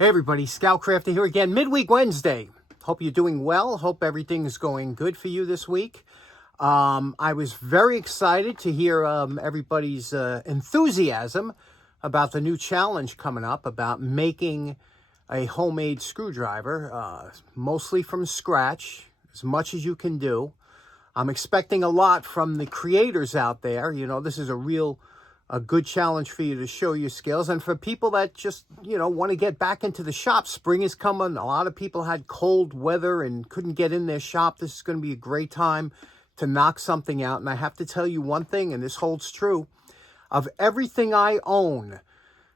Hey everybody, Scoutcrafter here again, midweek Wednesday. Hope you're doing well. Hope everything's going good for you this week. I was very excited to hear everybody's enthusiasm about the new challenge coming up about making a homemade screwdriver, mostly from scratch, as much as you can do. I'm expecting a lot from the creators out there. You know, this is a good challenge for you to show your skills. And for people that just, want to get back into the shop, spring is coming. A lot of people had cold weather and couldn't get in their shop. This is going to be a great time to knock something out. And I have to tell you one thing, and this holds true, of everything I own,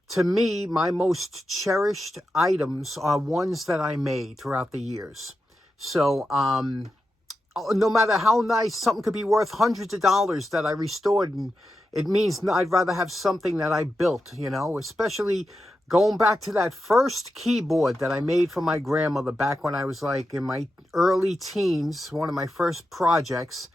to me, my most cherished items are ones that I made throughout the years. So, no matter how nice, something could be worth hundreds of dollars that I restored, and it means I'd rather have something that I built, especially going back to that first keyboard that I made for my grandmother back when I was like in my early teens, one of my first projects.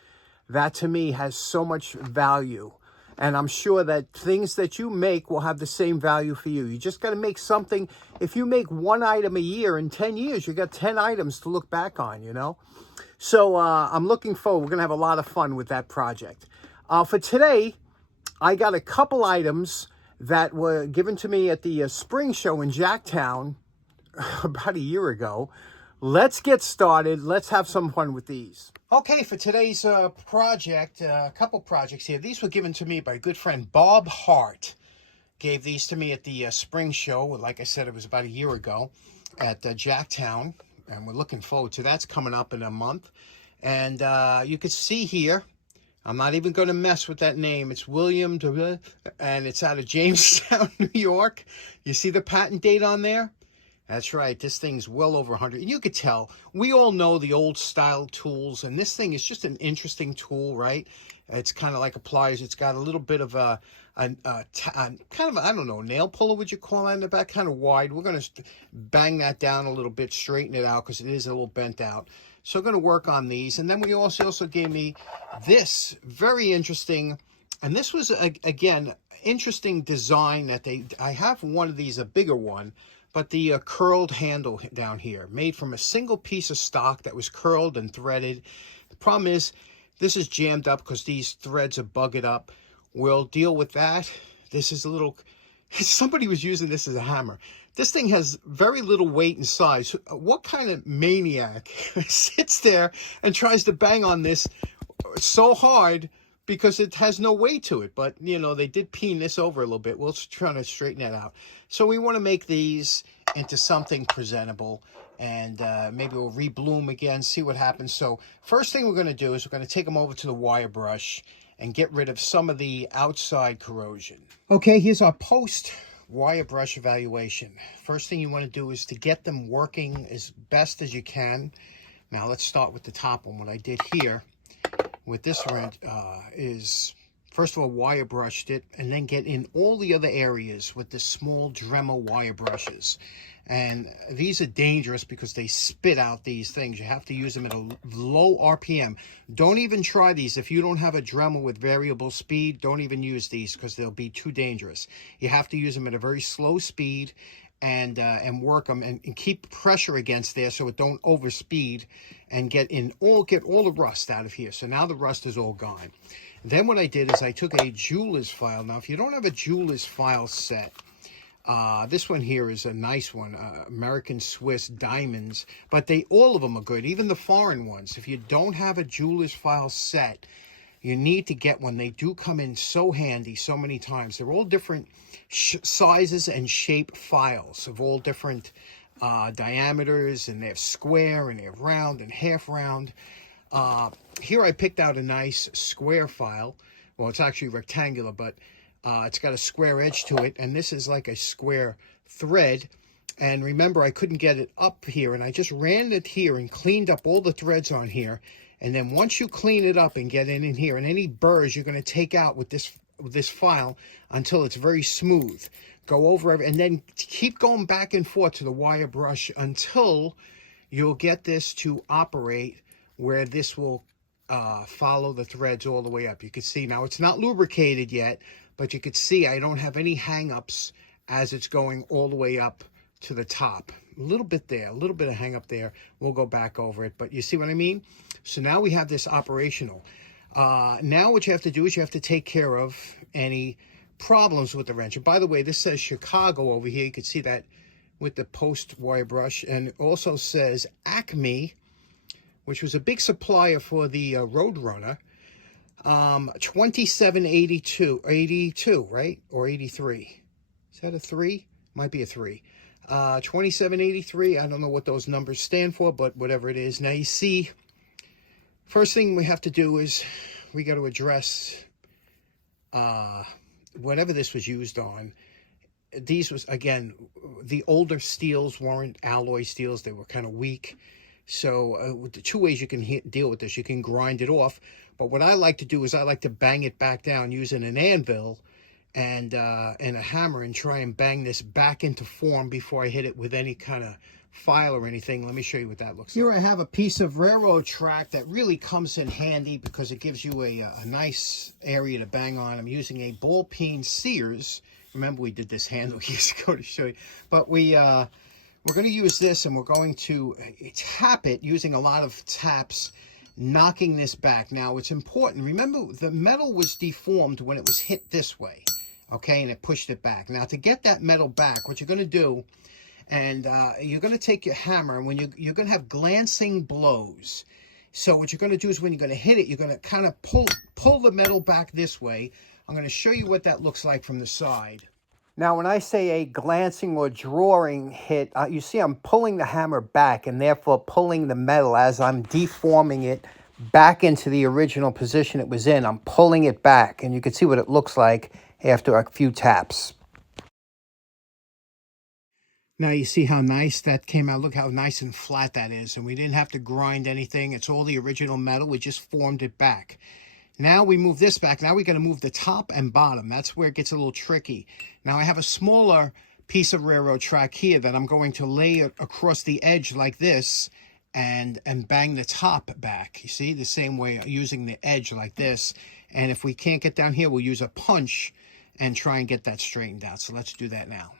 That to me has so much value. And I'm sure that things that you make will have the same value for you. You just got to make something. If you make one item a year, in 10 years, you got 10 items to look back on, So I'm looking forward. We're going to have a lot of fun with that project. For today, I got a couple items that were given to me at the spring show in Jacktown about a year ago. Let's get started. Let's have some fun with these. Okay, for today's project, a couple projects here. These were given to me by a good friend, Bob Hart. Gave these to me at the spring show. Like I said, it was about a year ago at Jacktown. And we're looking forward to that's coming up in a month. And you can see here, I'm not even going to mess with that name. It's William, and it's out of Jamestown, New York. You see the patent date on there? That's right. This thing's well over 100. And you could tell. We all know the old style tools, and this thing is just an interesting tool, right? It's kind of like a pliers. It's got a little bit of a kind of, I don't know, nail puller, would you call that, in the back, kind of wide. We're going to bang that down a little bit, straighten it out, because it is a little bent out. So I'm going to work on these. And then we also gave me this very interesting, and this was, again, interesting design that I have one of these, a bigger one, but the curled handle down here, made from a single piece of stock that was curled and threaded. The problem is, this is jammed up because these threads are bugged up. We'll deal with that. This is a little, somebody was using this as a hammer. This thing has very little weight and size. What kind of maniac sits there and tries to bang on this so hard because it has no weight to it? But, they did peen this over a little bit. We'll try to straighten that out. So we want to make these into something presentable, and maybe we'll rebloom again, see what happens. So first thing we're going to do is we're going to take them over to the wire brush and get rid of some of the outside corrosion. Okay, here's our post wire brush evaluation. First thing you want to do is to get them working as best as you can. Now let's start with the top one. What I did here with this wrench is, first of all, wire brushed it, and then get in all the other areas with the small Dremel wire brushes. And these are dangerous because they spit out these things. You have to use them at a low RPM. Don't even try these. If you don't have a Dremel with variable speed, don't even use these because they'll be too dangerous. You have to use them at a very slow speed and work them and keep pressure against there so it don't overspeed and get all the rust out of here. So now the rust is all gone. Then what I did is I took a jeweler's file. Now, if you don't have a jeweler's file set, this one here is a nice one, American Swiss diamonds, but all of them are good, even the foreign ones. If you don't have a jeweler's file set, you need to get one. They do come in so handy so many times. They're all different sizes and shape files of all different diameters, and they have square and they have round and half round. Here I picked out a nice square file. Well, it's actually rectangular, but it's got a square edge to it, and this is like a square thread. And remember, I couldn't get it up here, and I just ran it here and cleaned up all the threads on here. And then once you clean it up and get in here, and any burrs you're going to take out with this file until it's very smooth. Go over it, and then keep going back and forth to the wire brush until you'll get this to operate where this will follow the threads all the way up. You can see now it's not lubricated yet, but you could see I don't have any hang-ups as it's going all the way up to the top. A little bit there, a little bit of hang up there. We'll go back over it, but you see what I mean? So now we have this operational. Now what you have to do is you have to take care of any problems with the wrench. And by the way, this says Chicago over here. You can see that with the post wire brush. And it also says Acme, which was a big supplier for the Roadrunner. 2782, 82, right? Or 83. Is that a 3? Might be a 3. 2783, I don't know what those numbers stand for, but whatever it is. Now you see, first thing we have to do is we got to address whatever this was used on. These was, again, the older steels weren't alloy steels. They were kind of weak. So the two ways you can deal with this, you can grind it off. But what I like to do is I like to bang it back down using an anvil and a hammer and try and bang this back into form before I hit it with any kind of file or anything. Let me show you what that looks like. Here I have a piece of railroad track that really comes in handy because it gives you a nice area to bang on. I'm using a ball peen Sears. Remember we did this handle years ago to show you. But we're going to use this and we're going to tap it using a lot of taps, knocking this back. Now it's important. Remember the metal was deformed when it was hit this way. Okay, and it pushed it back. Now to get that metal back, what you're going to do, and you're going to take your hammer, and when you're going to have glancing blows. So what you're going to do is when you're going to hit it, you're going to kind of pull the metal back this way. I'm going to show you what that looks like from the side. Now when I say a glancing or drawing hit, you see I'm pulling the hammer back and therefore pulling the metal as I'm deforming it back into the original position it was in. I'm pulling it back, and you can see what it looks like after a few taps. Now you see how nice that came out. Look how nice and flat that is. And we didn't have to grind anything. It's all the original metal. We just formed it back. Now we move this back. Now we got to move the top and bottom. That's where it gets a little tricky. Now I have a smaller piece of railroad track here that I'm going to lay across the edge like this and bang the top back. You see, the same way, using the edge like this. And if we can't get down here, we'll use a punch and try and get that straightened out. So let's do that now.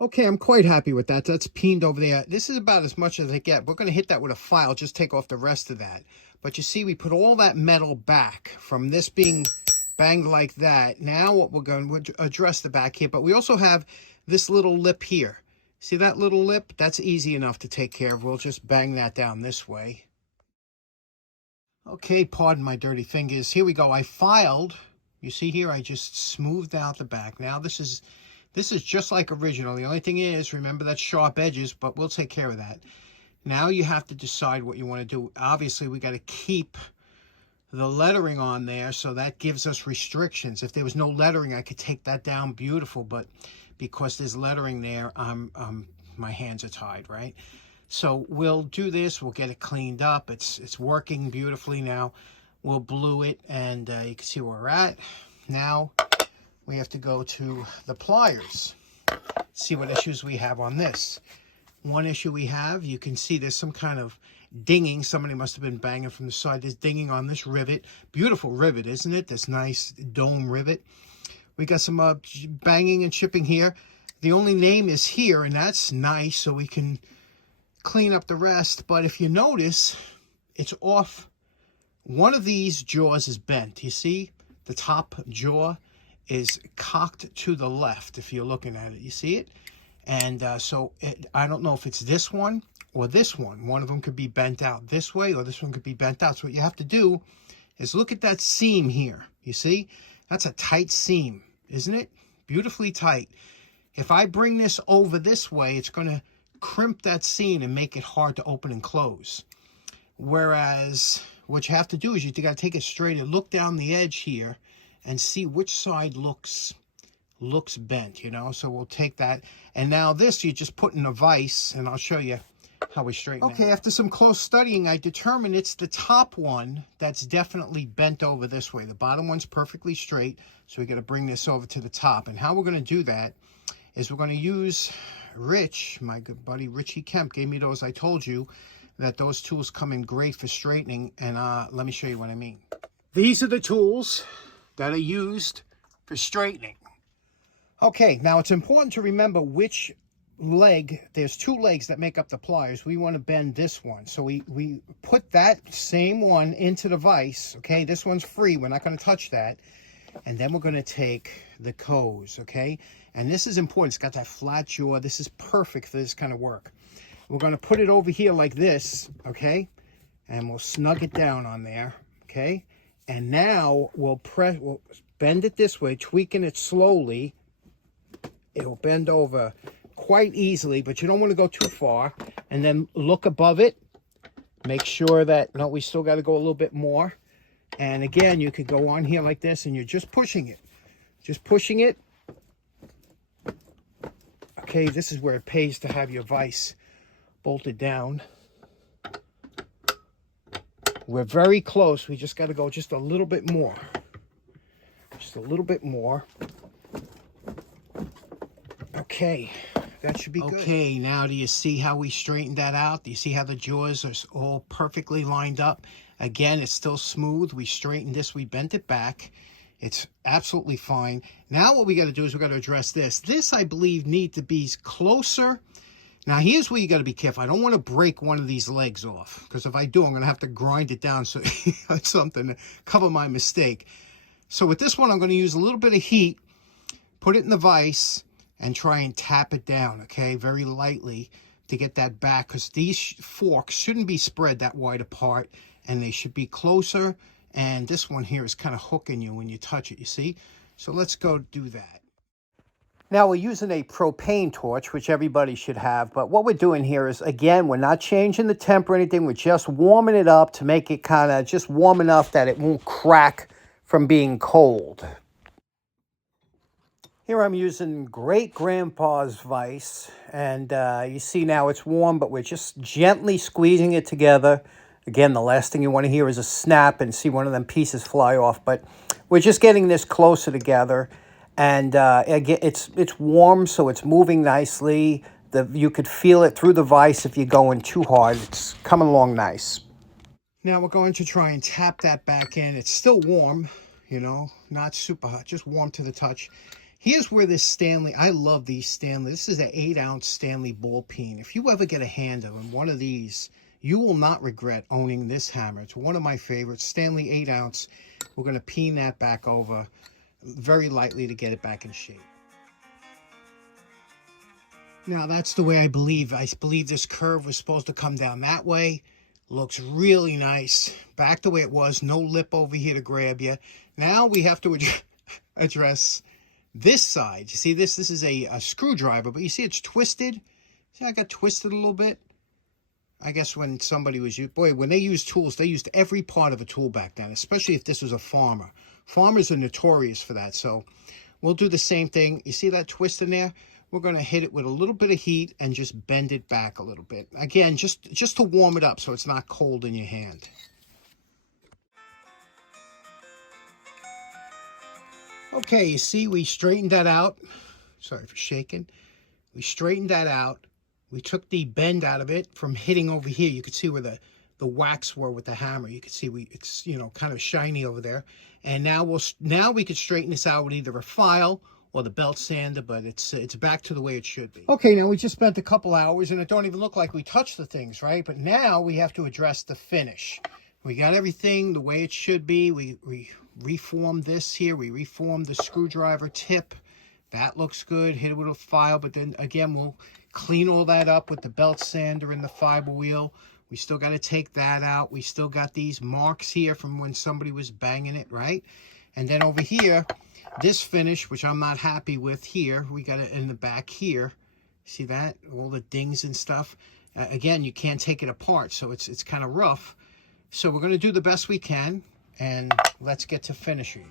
Okay, I'm quite happy with that. That's peened over there. This is about as much as I get. We're going to hit that with a file, just take off the rest of that. But you see, we put all that metal back from this being banged like that. Now what we'll address the back here. But we also have this little lip here. See that little lip? That's easy enough to take care of. We'll just bang that down this way. Okay, pardon my dirty fingers. Here we go. I filed. You see here, I just smoothed out the back. Now this is just like original. The only thing is, remember that sharp edges, but we'll take care of that. Now you have to decide what you want to do. Obviously, we got to keep the lettering on there, so that gives us restrictions. If there was no lettering, I could take that down beautiful, but because there's lettering there, my hands are tied, right? So we'll do this. We'll get it cleaned up. It's working beautifully now. We'll blue it, and you can see where we're at. Now we have to go to the pliers, see what issues we have on this. One issue we have, you can see there's some kind of dinging. Somebody must have been banging from the side. There's dinging on this rivet. Beautiful rivet, isn't it? This nice dome rivet. We got some banging and chipping here. The only name is here, and that's nice, so we can clean up the rest. But if you notice, it's off. One of these jaws is bent. You see the top jaw is cocked to the left if you're looking at it. You see it? And I don't know if it's this one or this one. One of them could be bent out this way, or this one could be bent out. So what you have to do is look at that seam here. You see? That's a tight seam, isn't it? Beautifully tight. If I bring this over this way, it's going to crimp that seam and make it hard to open and close. Whereas what you have to do is you got to take it straight and look down the edge here and see which side looks bent, you know. So we'll take that. And now this, you just put in a vise, and I'll show you how we straighten it. Okay, after some close studying, I determined it's the top one that's definitely bent over this way. The bottom one's perfectly straight, so we got to bring this over to the top. And how we're going to do that is we're going to use Rich, my good buddy Richie Kemp gave me those. I told you that those tools come in great for straightening, and let me show you what I mean. These are the tools that are used for straightening. Okay, now it's important to remember which leg, there's two legs that make up the pliers. We want to bend this one. So we put that same one into the vise, okay? This one's free, we're not going to touch that. And then we're going to take the Co's, okay? And this is important, it's got that flat jaw. This is perfect for this kind of work. We're going to put it over here like this, okay? And we'll snug it down on there, okay? And now we'll bend it this way, tweaking it slowly. It'll bend over quite easily, but you don't want to go too far. And then look above it. Make sure that, no, we still got to go a little bit more. And again, you could go on here like this, and you're just pushing it. Just pushing it. Okay, this is where it pays to have your vise bolted down. We're very close. We just got to go just a little bit more. Just a little bit more. Okay, that should be good. Okay, now do you see how we straightened that out? Do you see how the jaws are all perfectly lined up? Again, it's still smooth. We straightened this, we bent it back. It's absolutely fine. Now what we got to do is we got to address this. This, I believe, needs to be closer. Now, here's where you got to be careful. I don't want to break one of these legs off, because if I do, I'm going to have to grind it down so something to cover my mistake. So with this one, I'm going to use a little bit of heat, put it in the vise, and try and tap it down, okay, very lightly to get that back, because these forks shouldn't be spread that wide apart, and they should be closer. And this one here is kind of hooking you when you touch it, you see? So let's go do that. Now, we're using a propane torch, which everybody should have, but what we're doing here is, again, we're not changing the temp or anything. We're just warming it up to make it kind of just warm enough that it won't crack from being cold. Here I'm using great-grandpa's vise, and you see now it's warm, but we're just gently squeezing it together. Again, the last thing you want to hear is a snap and see one of them pieces fly off, but we're just getting this closer together. And again, it's warm, so it's moving nicely. You could feel it through the vise if you're going too hard. It's coming along nice. Now we're going to try and tap that back in. It's still warm, you know, not super hot, just warm to the touch. Here's where this Stanley, I love these Stanley. This is an 8-ounce Stanley ball peen. If you ever get a hand on one of these, you will not regret owning this hammer. It's one of my favorites, Stanley 8-ounce. We're going to peen that back over very lightly to get it back in shape. Now that's the way I believe this curve was supposed to come down that way. Looks really nice. Back the way it was, no lip over here to grab you. Now we have to address this side. You see this? This is a screwdriver, but you see it's twisted. See how I got twisted a little bit? I guess when somebody was, when they used tools, they used every part of a tool back then, especially if this was a farmer. Farmers are notorious for that, so we'll do the same thing. You see that twist in there? We're going to hit it with a little bit of heat and just bend it back a little bit. Again, just to warm it up so it's not cold in your hand. Okay, you see we straightened that out. Sorry for shaking. We straightened that out. We took the bend out of it from hitting over here. You could see where the wax were with the hammer. You could see it's, you know, kind of shiny over there. And now we could straighten this out with either a file or the belt sander, but it's back to the way it should be. Okay, now we just spent a couple hours and it don't even look like we touched the things, right? But now we have to address the finish. We got everything the way it should be. We reformed this here. We reformed the screwdriver tip. That looks good. Hit it with a file, but then again, we'll clean all that up with the belt sander and the fiber wheel. We still got to take that out. We still got these marks here from when somebody was banging it, right? And then over here, this finish, which I'm not happy with here, we got it in the back here. See that? All the dings and stuff. Again, you can't take it apart, so it's kind of rough. So we're going to do the best we can, and let's get to finishing.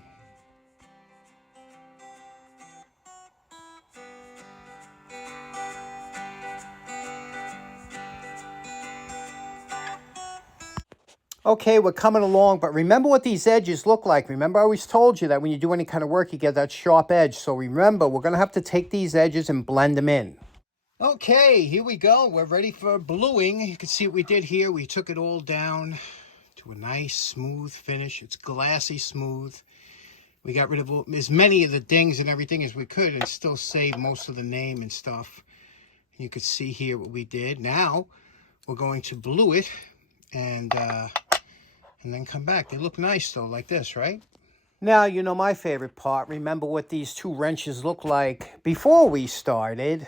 Okay, we're coming along, but remember what these edges look like. Remember I always told you that when you do any kind of work, you get that sharp edge. So remember, we're going to have to take these edges and blend them in. Okay, here we go. We're ready for bluing. You can see what we did here. We took it all down to a nice, smooth finish. It's glassy smooth. We got rid of as many of the dings and everything as we could and still save most of the name and stuff. You could see here what we did. Now we're going to blue it and then come back. They look nice though, like this, right? Now, you know my favorite part. Remember what these two wrenches looked like before we started.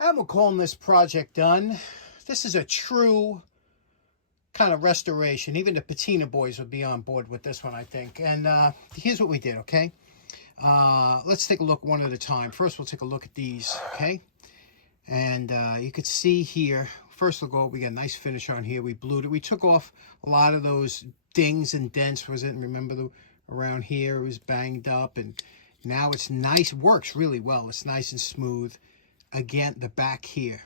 And we're calling this project done. This is a true kind of restoration. Even the patina boys would be on board with this one, I think. And here's what we did, okay? Let's take a look one at a time. First, we'll take a look at these, okay? And you could see here, first we'll go, we got a nice finish on here. We blued it. We took off a lot of those dings and dents, was it? And remember, around here it was banged up. And now it's nice. Works really well. It's nice and smooth. Again, the back here,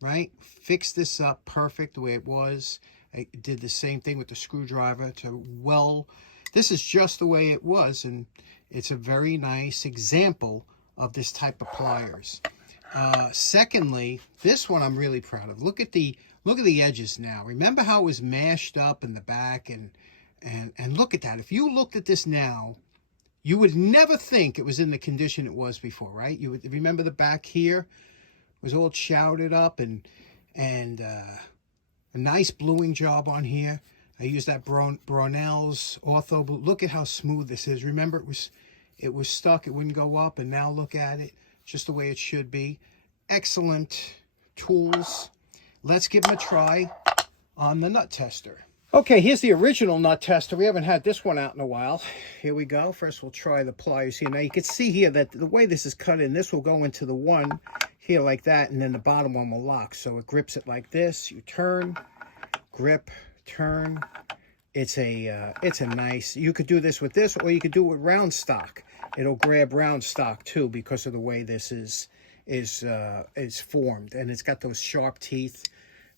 right? Fix this up perfect the way it was. I did the same thing with the screwdriver this is just the way it was, and it's a very nice example of this type of pliers. Secondly, this one I'm really proud of. Look at the edges now. Remember how it was mashed up in the back, and look at that. If you looked at this now, you would never think it was in the condition it was before, right? You would remember the back here was all chowdered up and a nice bluing job on here. I used that Brunel's Ortho Blue. Look at how smooth this is. Remember, it was stuck. It wouldn't go up, and now look at it. Just the way it should be. Excellent tools. Let's give them a try on the nut tester. Okay, here's the original nut tester. We haven't had this one out in a while. Here we go. First, we'll try the pliers here. Now, you can see here that the way this is cut in, this will go into the one here like that, and then the bottom one will lock. So it grips it like this. You turn, grip, turn. It's a nice, you could do this with this, or you could do it with round stock. It'll grab round stock too because of the way this is formed, and it's got those sharp teeth.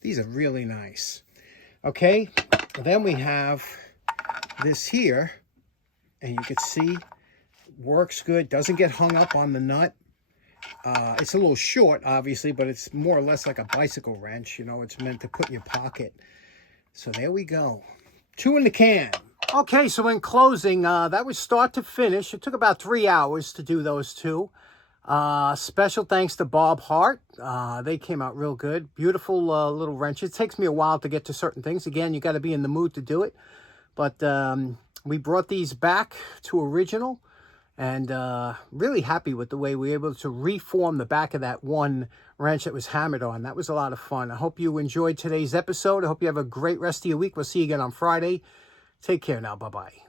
These are really nice. Okay, then we have this here, and you can see works good, doesn't get hung up on the nut. It's a little short, obviously, but it's more or less like a bicycle wrench. You know, it's meant to put in your pocket. So there we go. 2 in the can. Okay, so in closing, that was start to finish. It took about 3 hours to do those two. Special thanks to Bob Hart. They came out real good. Beautiful little wrenches. It takes me a while to get to certain things. Again, you got to be in the mood to do it. But we brought these back to original. And really happy with the way we were able to reform the back of that one wrench that was hammered on. That was a lot of fun. I hope you enjoyed today's episode. I hope you have a great rest of your week. We'll see you again on Friday. Take care now. Bye-bye.